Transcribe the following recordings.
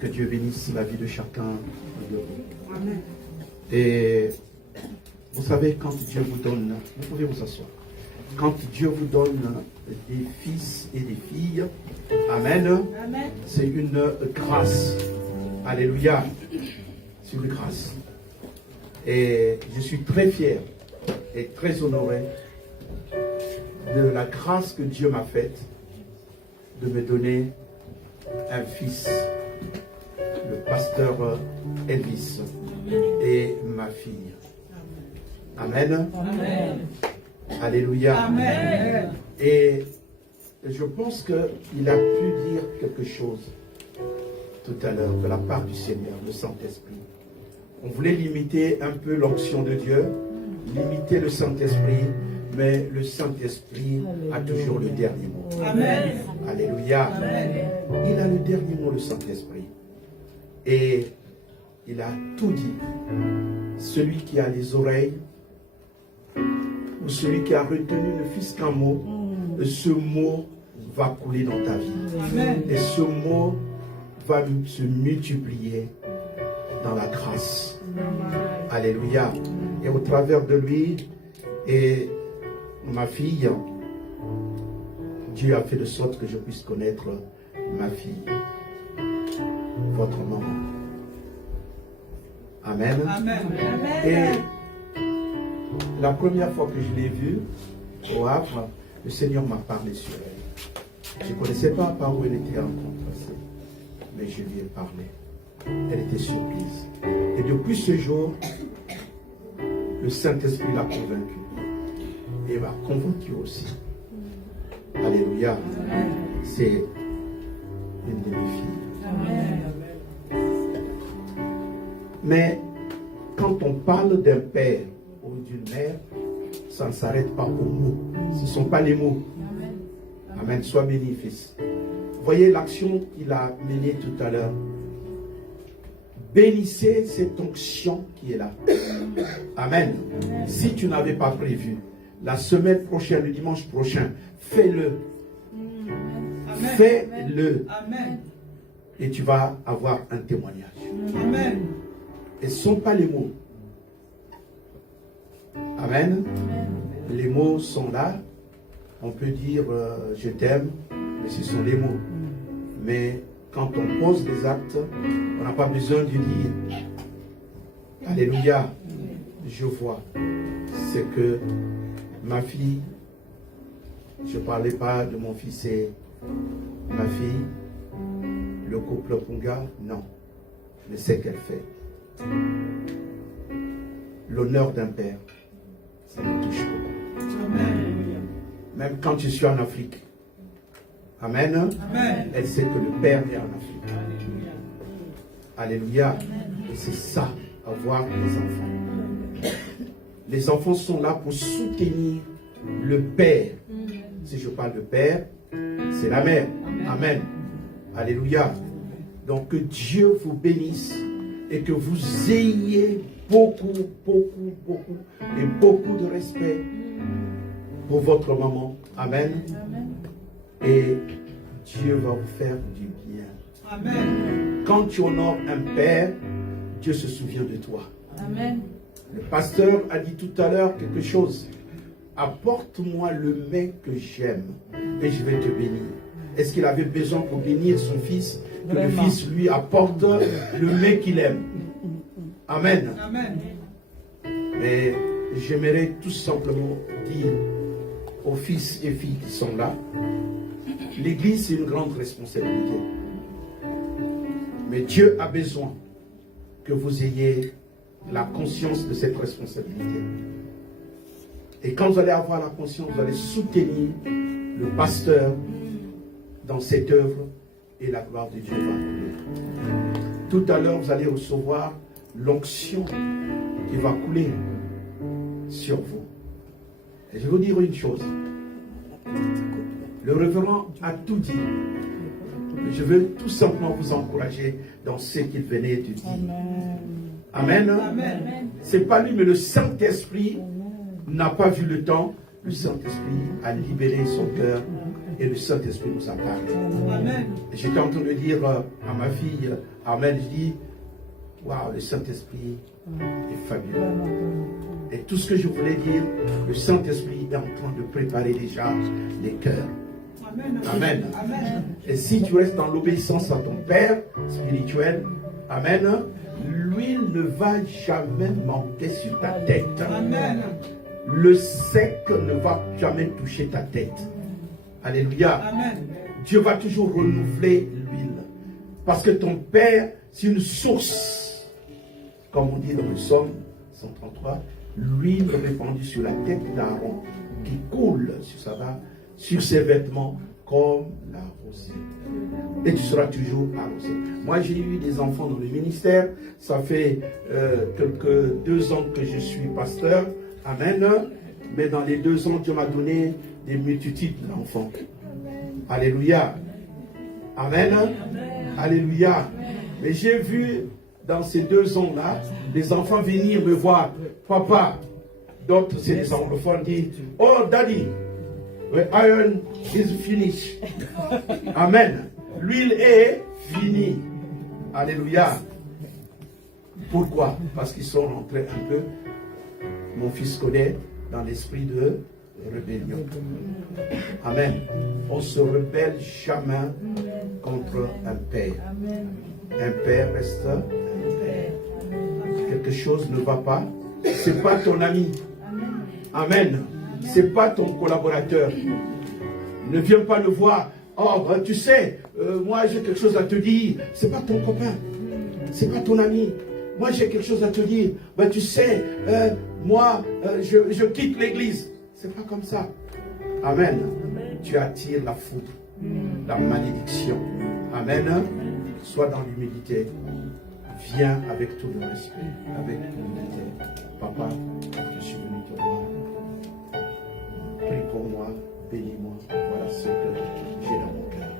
que Dieu bénisse la vie de chacun de vous. Amen. Et vous savez, quand Dieu vous donne, vous pouvez vous asseoir, quand Dieu vous donne des fils et des filles, Amen, Amen. c'est une grâce. Alléluia. C'est une grâce. Et je suis très fier et très honoré de la grâce que Dieu m'a faite de me donner un fils, le pasteur Elvis, et ma fille. Amen. Amen. Alléluia. Amen. Et je pense qu'il a pu dire quelque chose tout à l'heure de la part du Seigneur, le Saint-Esprit. On voulait limiter un peu l'onction de Dieu, limiter le Saint-Esprit, mais le Saint-Esprit a toujours le dernier mot. Amen. Alléluia. Amen. Il a le dernier mot, le Saint-Esprit. Et il a tout dit. Celui qui a les oreilles, ou celui qui a retenu ne fût-ce qu'un mot, ce mot va couler dans ta vie. Amen. Et ce mot va se multiplier dans la grâce. Alléluia. Et au travers de lui et ma fille, Dieu a fait de sorte que je puisse connaître ma fille, votre maman. Amen. Amen. Et la première fois que je l'ai vue au Havre, le Seigneur m'a parlé sur elle. Je ne connaissais pas par où elle était rencontrée, mais je lui ai parlé. Elle était surprise. Et depuis ce jour, le Saint-Esprit l'a convaincue. Et m'a convaincu aussi. Alléluia. C'est une de mes filles. Amen. Mais quand on parle d'un père ou d'une mère, ça ne s'arrête pas aux mots. Ce ne sont pas les mots. Amen. Sois béni, fils. Voyez l'action qu'il a menée tout à l'heure. Bénissez cette onction qui est là. Amen. Si tu n'avais pas prévu, la semaine prochaine, le dimanche prochain, fais-le. Amen. Fais-le. Amen. Et tu vas avoir un témoignage. Amen. Et ce ne sont pas les mots. Amen. Les mots sont là. On peut dire je t'aime, mais ce sont les mots. Mais quand on pose des actes, on n'a pas besoin de dire Alléluia. Je vois. C'est que ma fille, je ne parlais pas de mon fils et ma fille, le couple Punga, non. Je sais qu'elle fait. L'honneur d'un père, ça me touche beaucoup. Amen. Même quand je suis en Afrique. Amen. Amen. Elle sait que le Père est en Afrique. Alléluia. Et c'est ça, avoir des enfants. Les enfants sont là pour soutenir le Père. Si je parle de Père, c'est la mère. Amen. Alléluia. Donc que Dieu vous bénisse et que vous ayez beaucoup et beaucoup de respect pour votre maman. Amen. Et Dieu va vous faire du bien. Amen. Quand tu honores un père, Dieu se souvient de toi. Amen. Le pasteur a dit tout à l'heure quelque chose. Apporte-moi le mets que j'aime et je vais te bénir. Est-ce qu'il avait besoin pour bénir son fils que le fils lui apporte le mets qu'il aime? Amen. Amen. Mais j'aimerais tout simplement dire aux fils et filles qui sont là, l'Église c'est une grande responsabilité. Mais Dieu a besoin que vous ayez la conscience de cette responsabilité. Et quand vous allez avoir la conscience, vous allez soutenir le pasteur dans cette œuvre et la gloire de Dieu va couler. Tout à l'heure, vous allez recevoir l'onction qui va couler sur vous. Et je vais vous dire une chose. Le révérend a tout dit. Je veux tout simplement vous encourager dans ce qu'il venait de dire. Amen. Amen. C'est pas lui, mais le Saint-Esprit n'a pas vu le temps. Le Saint-Esprit a libéré son cœur et le Saint-Esprit nous a parlé. Amen. J'étais en train de dire à ma fille, Amen, je dis, waouh, le Saint-Esprit est fabuleux. Et tout ce que je voulais dire, le Saint-Esprit est en train de préparer déjà les cœurs. Amen. Amen. Amen. Et si tu restes dans l'obéissance à ton Père spirituel, Amen, l'huile ne va jamais manquer sur ta tête. Amen. Le sec ne va jamais toucher ta tête. Alléluia. Amen. Dieu va toujours renouveler l'huile. Parce que ton Père, c'est une source. Comme on dit dans le psaume 133, l'huile répandue sur la tête d'Aaron, qui coule sur sa barbe, sur ses vêtements, comme la rosée. Et tu seras toujours arrosé. Moi, j'ai eu des enfants dans le ministère. Ça fait quelques 2 ans que je suis pasteur. Amen. Mais dans les 2 ans, Dieu m'a donné des multitudes d'enfants. Alléluia. Amen. Alléluia. Mais j'ai vu dans ces 2 ans-là, des enfants venir me voir. Papa, d'autres, c'est des anglophones, disent, oh, daddy, the iron is finished. Amen. L'huile est finie. Alléluia. Pourquoi? Parce qu'ils sont rentrés un peu, mon fils connaît, dans l'esprit de rébellion. Amen. On ne se rebelle jamais contre un père. Un père reste un père. Quelque chose ne va pas. Ce n'est pas ton ami. Amen. Ce n'est pas ton collaborateur. Ne viens pas le voir. Oh, ben, tu sais, moi j'ai quelque chose à te dire. Ce n'est pas ton copain. Ce n'est pas ton ami. Moi j'ai quelque chose à te dire. Ben, tu sais, moi je quitte l'église. C'est pas comme ça. Amen. Tu attires la foudre, la malédiction. Amen. Sois dans l'humilité. Viens avec tout le respect, avec l'humilité. Papa, je suis venu te voir. Prie pour moi, bénis-moi. Voilà ce que j'ai dans mon cœur.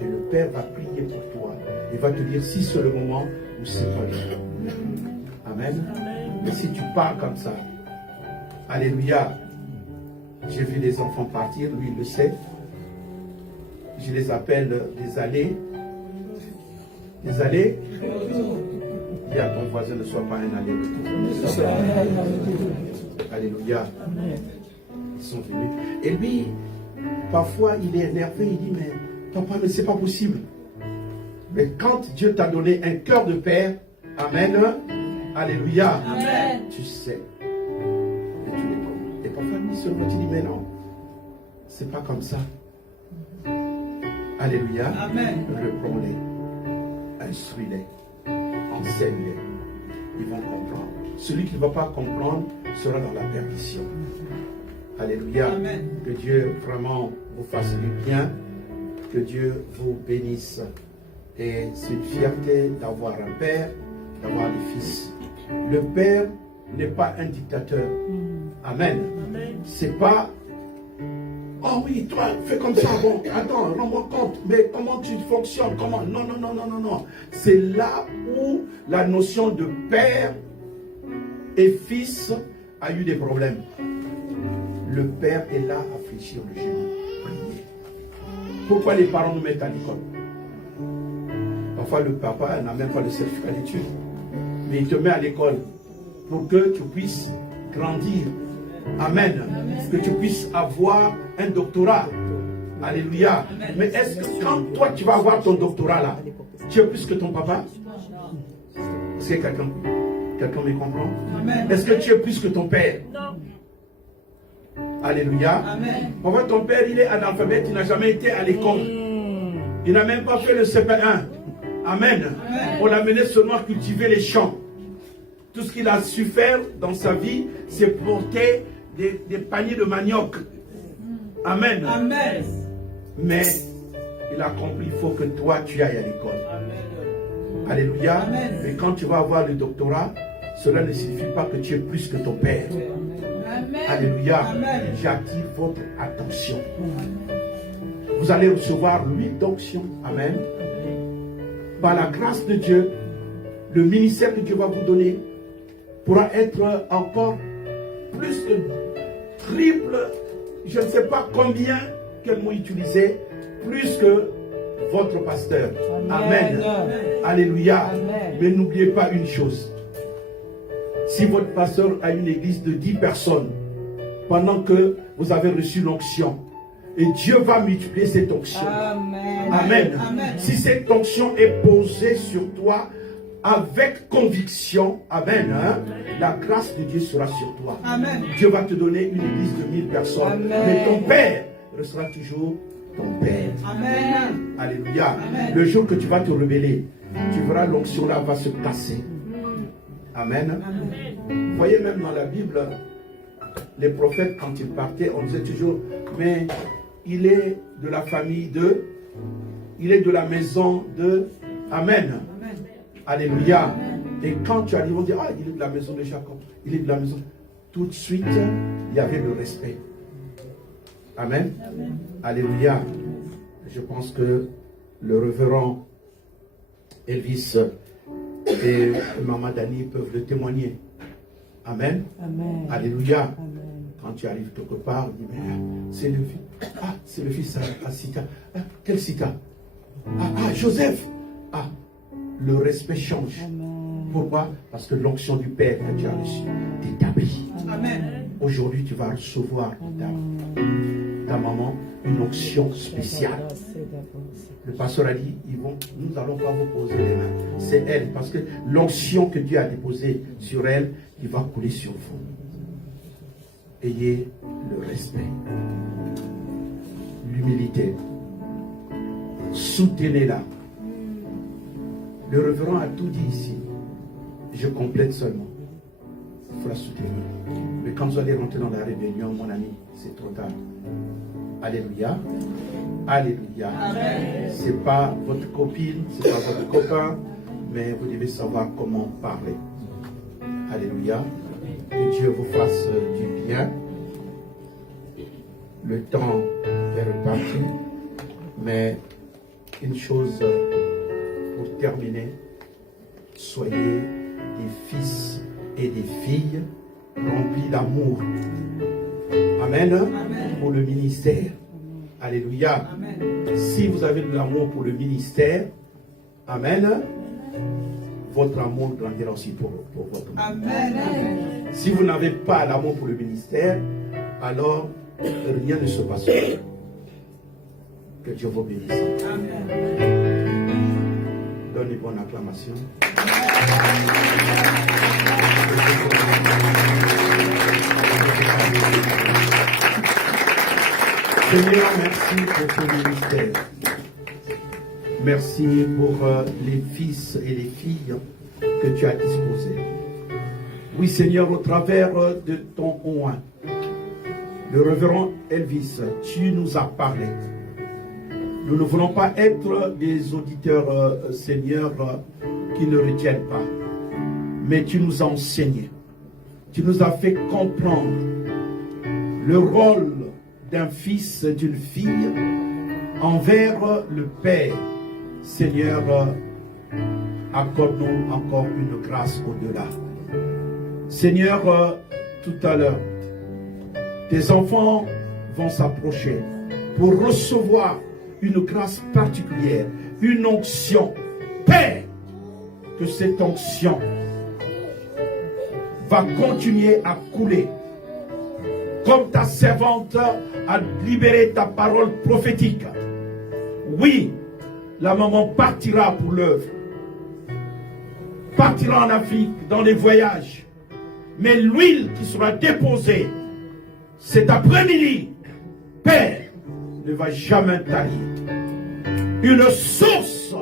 Et le Père va prier pour toi. Il va te dire si c'est le moment ou c'est pas le moment. Amen. Mais si tu pars comme ça, alléluia. J'ai vu des enfants partir, lui il le sait. Je les appelle des allées. Des allées. Dis à ton voisin, ne sois pas un aller-retour. Alléluia. Ils sont venus. Et lui, parfois il est énervé, il dit, mais papa, mais c'est pas possible. Mais quand Dieu t'a donné un cœur de père, amen, alléluia, Amen. Tu sais. Et tu les connais. Et parfois, lui seulement, tu dis, mais non, c'est pas comme ça. Alléluia. Amen. Reprends-les, instruis-les, enseigne-les. Ils vont comprendre. Celui qui ne va pas comprendre sera dans la perdition. Alléluia. Amen. Que Dieu vraiment vous fasse du bien. Que Dieu vous bénisse. Et c'est une fierté d'avoir un père, d'avoir des fils. Le père n'est pas un dictateur. Amen. C'est pas, oh oui, toi, fais comme ça, bon, attends, rends-moi compte, mais comment tu fonctionnes, comment, non, non, non, non, non, non. C'est là où la notion de père et fils a eu des problèmes. Le père est là à fléchir le genou, prier. Pourquoi les parents nous mettent à l'école? Parfois le papa n'a même pas de certificat d'études, mais il te met à l'école pour que tu puisses grandir. Amen. Que tu puisses avoir un doctorat. Alléluia. Mais est-ce que quand toi tu vas avoir ton doctorat là, tu es plus que ton papa? Est-ce que quelqu'un me comprend? Est-ce que tu es plus que ton père? Alléluia. Amen. Parfois ton père il est analphabète, il n'a jamais été à l'école. Il n'a même pas fait le CP1. Amen. On l'a mené seulement à cultiver les champs. Tout ce qu'il a su faire dans sa vie, c'est porter des paniers de manioc. Amen. Amen. Mais il a compris, il faut que toi, tu ailles à l'école. Alléluia. Amen. Et quand tu vas avoir le doctorat, cela ne signifie pas que tu es plus que ton père. Amen. Alléluia. Amen. J'attire votre attention. Vous allez recevoir l'huile d'onction. Amen. Par la grâce de Dieu, le ministère que Dieu va vous donner pourra être encore plus que triple, je ne sais pas combien quel mot utiliser, plus que votre pasteur. Amen. Alléluia. Amen. Mais n'oubliez pas une chose. Si votre pasteur a une église de 10 personnes, pendant que vous avez reçu l'onction, et Dieu va multiplier cette onction. Amen. Amen. Amen. Si cette onction est posée sur toi avec conviction, amen, hein, la grâce de Dieu sera sur toi. Amen. Dieu va te donner une église de 1000 personnes. Amen. Mais ton Père restera toujours ton Père. Amen. Alléluia. Amen. Le jour que tu vas te rebeller, tu verras l'onction là va se casser. Amen. Amen. Vous voyez même dans la Bible, les prophètes quand ils partaient, on disait toujours, mais il est de la famille de, il est de la maison de, amen. Amen. Alléluia. Et quand tu arrives, on dit, ah, il est de la maison de Jacob, il est de la maison. Tout de suite, il y avait le respect. Amen. Alléluia. Je pense que le révérend Elvis et Maman Dani peuvent le témoigner. Amen. Amen. Alléluia. Amen. Quand tu arrives quelque part, on dit, mais c'est le fils. Ah, c'est le fils à Sita. Ah, quel Sita? Ah, Joseph. Ah, le respect change. Amen. Pourquoi? Parce que l'onction du Père que tu as reçue t'établit. Amen. Aujourd'hui, tu vas recevoir ta maman une onction spéciale. Le pasteur a dit, nous n'allons pas vous poser les mains. C'est elle, parce que l'onction que Dieu a déposée sur elle, il va couler sur vous. Ayez le respect, l'humilité. Soutenez-la. Le révérend a tout dit ici. Je complète seulement. Il faut la soutenir. Mais quand vous allez rentrer dans la rébellion, mon ami, c'est trop tard. Alléluia. Alléluia. Ce n'est pas votre copine, ce n'est pas votre copain, mais vous devez savoir comment parler. Alléluia. Que Dieu vous fasse du bien. Le temps est reparti, mais une chose pour terminer, soyez des fils et des filles remplis d'amour. Amen. Pour le ministère. Alléluia. Amen. Si vous avez de l'amour pour le ministère, amen, votre amour grandira aussi pour votre amour. Amen. Si vous n'avez pas l'amour pour le ministère, alors rien ne se passera. Que Dieu vous bénisse. Amen. Donne une bonne acclamation. Seigneur, merci pour ton ministère. Merci pour les fils et les filles que tu as disposés. Oui, Seigneur, au travers de ton oint, le révérend Elvis, tu nous as parlé. Nous ne voulons pas être des auditeurs, Seigneur, qui ne retiennent pas. Mais tu nous as enseigné. Tu nous as fait comprendre le rôle d'un fils, d'une fille envers le Père. Seigneur, accorde-nous encore une grâce au-delà. Seigneur, tout à l'heure, tes enfants vont s'approcher pour recevoir une grâce particulière, une onction. Père, que cette onction va continuer à couler. Comme ta servante a libéré ta parole prophétique. Oui, la maman partira pour l'œuvre. Partira en Afrique, dans les voyages. Mais l'huile qui sera déposée cet après-midi, Père, ne va jamais tarir. Une source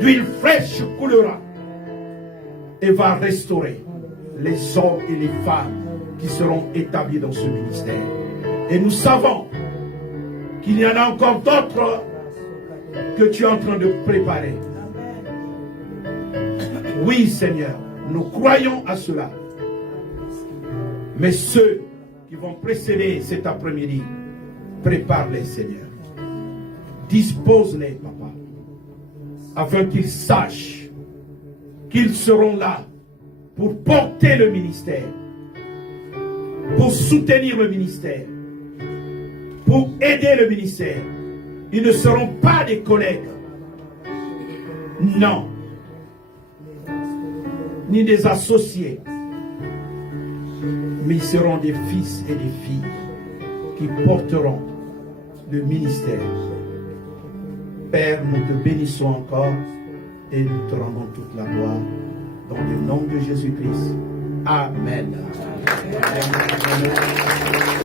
d'huile fraîche coulera et va restaurer les hommes et les femmes qui seront établis dans ce ministère. Et nous savons qu'il y en a encore d'autres que tu es en train de préparer. Oui, Seigneur, nous croyons à cela. Mais ceux qui vont précéder cet après-midi, prépare-les, Seigneur. Dispose-les, Papa, afin qu'ils sachent qu'ils seront là pour porter le ministère, pour soutenir le ministère, pour aider le ministère. Ils ne seront pas des collègues. Non. Ni des associés. Mais ils seront des fils et des filles qui porteront le ministère. Père, nous te bénissons encore et nous te rendons toute la gloire dans le nom de Jésus-Christ. Amen. Amen.